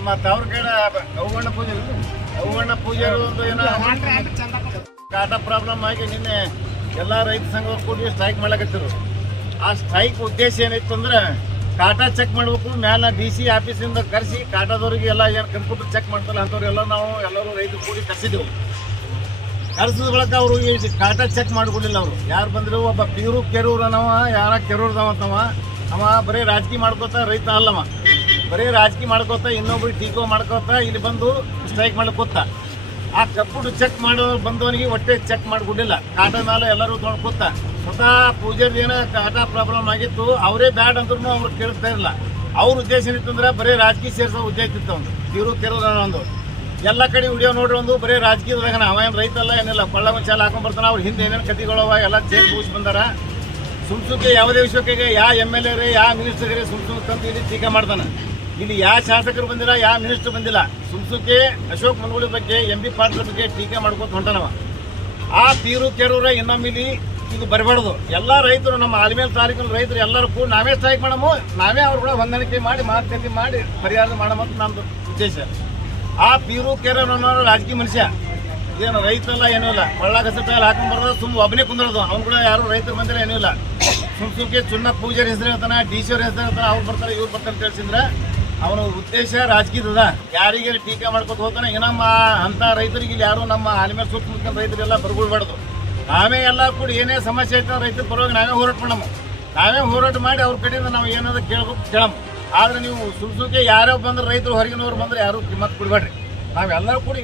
ನಮ್ಮ ತವ್ರ ಕಡೆ ಗೌಗಣ್ಣ ಪೂಜಾರಿ ಒಂದು ಏನೋ ಕಾಟ ಪ್ರಾಬ್ಲಮ್ ಆಗಿ ನಿನ್ನೆ ಎಲ್ಲ ರೈತ ಸಂಘದವ್ರು ಕೂಡಿ ಸ್ಟ್ರೈಕ್ ಮಾಡ್ಲಕತ್ತಿರು. ಆ ಸ್ಟ್ರೈಕ್ ಉದ್ದೇಶ ಏನಿತ್ತು ಅಂದ್ರೆ ಕಾಟ ಚೆಕ್ ಮಾಡಬೇಕು. ಮ್ಯಾಲ DC ಆಫೀಸಿಂದ ಕರೆಸಿ ಕಾಟದವ್ರಿಗೆ ಎಲ್ಲ ಏನು ಕಂಪ್ಯೂಟರ್ ಚೆಕ್ ಮಾಡ್ತಾರಲ್ಲ ಅಂಥವ್ರೆಲ್ಲ ಎಲ್ಲರೂ ರೈತರು ಕೂಡಿ ಕರೆಸಿದೆವು. ಕರೆಸಿದ ಬಳಿಕ ಅವರು ಈ ಕಾಟ ಚೆಕ್ ಮಾಡ್ಕೊಂಡಿಲ್ಲ. ಅವರು ಯಾರು ಬಂದರು, ಒಬ್ಬ ಕೆರೂರು ಅನ್ನವ, ಯಾರ ಕೆರೂರ್ದವ ಅವ ಬರೀ ರಾಜಕೀಯ ಮಾಡ್ಕೋತ ರೈತ ಅಲ್ಲವ, ಬರೀ ರಾಜಕೀಯ ಮಾಡ್ಕೋತ ಇನ್ನೊಬ್ರಿಗೆ ಟೀಕೋ ಮಾಡ್ಕೋತ ಇಲ್ಲಿ ಬಂದು ಸ್ಟ್ರೈಕ್ ಮಾಡ್ಕೋತ ಆ ಕಂಪ್ಯೂಟರ್ ಚೆಕ್ ಮಾಡೋ ಬಂದವನಿಗೆ ಹೊಟ್ಟೆ ಚೆಕ್ ಮಾಡ್ಕೊಂಡಿಲ್ಲ. ಕಾಟ ಮೇಲೆ ಎಲ್ಲರೂ ತೊಳ್ಕೊತ ಸ್ವತಃ ಪೂಜಾರಿ ಏನೋ ಕಾಟ ಪ್ರಾಬ್ಲಮ್ ಆಗಿತ್ತು, ಅವರೇ ಬ್ಯಾಡ್ ಅಂದ್ರೂ ಅವ್ರು ಕೇಳ್ತಾ ಇರಲಿಲ್ಲ. ಅವ್ರ ಉದ್ದೇಶ ಏನಿತ್ತಂದ್ರೆ ಬರೀ ರಾಜಕೀಯ ಸೇರಿಸೋ ಉದ್ದೇಶ ಇತ್ತು. ಒಂದು ಕೆರೂರು ಒಂದು ಎಲ್ಲ ಕಡೆ ವಿಡಿಯೋ ನೋಡ್ರಿ, ಒಂದು ಬರೀ ರಾಜಕೀಯದಾಗ ಅವ ಏನು ರೈತಲ್ಲ ಏನಿಲ್ಲ, ಕೊಳ್ಳ ಚಾಲ ಹಾಕೊಂಡ್ ಬರ್ತಾನೆ. ಅವ್ರ ಹಿಂದೆ ಏನೇನು ಕತಿಗಳವ ಎಲ್ಲ ಚೇಕ್ ಮುಗಿಸಿ ಬಂದಾರ. ಸುಮ್ಸುಕ್ಕೆ ಯಾವುದೇ ವಿಷಯಕ್ಕೆ ಯಾವ MLA ಯಾವ ಮಿನಿಸ್ಟರ್ಗೆ ಸುಮ್ಸುಕ್ ತಂದು ಇಲ್ಲಿ ಟೀಕೆ ಮಾಡ್ತಾನೆ. ಇಲ್ಲಿ ಯಾವ ಶಾಸಕರು ಬಂದಿಲ್ಲ, ಯಾವ ಮಿನಿಸ್ಟರ್ ಬಂದಿಲ್ಲ. ಸುಮ್ಸುಕ್ಕೆ ಅಶೋಕ್ ಮನಗುಳಿ ಬಗ್ಗೆ MP ಪಾಟೀಲ್ ಬಗ್ಗೆ ಟೀಕೆ ಮಾಡ್ಕೊತ ಹೊಂಟಾನವ. ಆ ಕೆರೂರ ಇನ್ನೊಮ್ಮೆ ಇದು ಬರಬಾರ್ದು. ಎಲ್ಲ ರೈತರು ನಮ್ಮ ಆಲ್ಮೇಲ್ ತಾಲೂಕಿನ ರೈತರು ಎಲ್ಲರೂ ಕೂಡ ನಾವೇ ಸ್ಟ್ರೈಕ್ ಮಾಡಮು, ನಾವೇ ಅವ್ರು ಕೂಡ ಹೊಂದಾಣಿಕೆ ಮಾಡಿ ಮಾತುಕತೆ ಮಾಡಿ ಪರಿಹಾರ ಮಾಡಮಂತ ನಮ್ಮದು ಉದ್ದೇಶ. ಆ ಕೆರೂರು ಅನ್ನೋರು ರಾಜಕೀಯ ಮನುಷ್ಯ, ಏನು ರೈತಲ್ಲ ಏನೂ ಇಲ್ಲ. ಕೊಳ್ಳ ಕಸಟಲ್ಲಿ ಹಾಕೊಂಡ್ಬಾರ್ದು, ಸುಮ್ಮ ಒಬ್ಬನೇ ಕುಂದಿರೋದು. ಅವ್ನು ಕೂಡ ಯಾರು ರೈತರು ಬಂದಿಲ್ಲ ಏನೂ ಇಲ್ಲ. ಸುಮ್ಕೆ ಚುನ್ನ ಪೂಜಾರಿ ಹೆಸರು ಹೇಳ್ತಾನೆ, DC ಅವ್ರ ಹೆಸರು ಹೇಳ್ತಾನೆ, ಅವ್ರು ಬರ್ತಾರೆ ಇವ್ರು ಬರ್ತಾರೆ ಅಂತ ಹೇಳ್ಸಿದ್ರೆ ಅವನ ಉದ್ದೇಶ ರಾಜಕೀಯದ. ಯಾರಿಗೆ ಟೀಕೆ ಮಾಡ್ಕೊತ ಹೋಗ್ತಾನೆ. ನಮ್ಮ ಅಂಥ ರೈತರಿಗೆ ಇಲ್ಲಿ ಯಾರು ನಮ್ಮ ಆಲ್ಮೇಲೆ ಸುತ್ತಮುತ್ತ ರೈತರೆಲ್ಲ ಬರ್ಕೊಳ್ಬಾರ್ದು. ನಾವೇ ಎಲ್ಲ ಕೂಡ ಏನೇ ಸಮಸ್ಯೆ ಐತೆ ರೈತರ ಪರವಾಗಿ ನಾವೇ ಹೋರಾಟ ಮಾಡಮ್ಮ. ನಾವೇ ಹೋರಾಟ ಮಾಡಿ ಅವ್ರ ಕಡೆಯಿಂದ ನಾವು ಏನಾದ್ರು ಕೇಳಮ್ಮ. ಆದರೆ ನೀವು ಸುಮ್ಕೆ ಯಾರೋ ಬಂದ್ರೆ ರೈತರು ಹೊರಗಿನವ್ರು ಬಂದ್ರೆ ಯಾರು ಕಿಮ್ಮತ್ತು ಕೊಡಬೇಡ್ರಿ. ನಾವೆಲ್ಲರೂ ಕೂಡ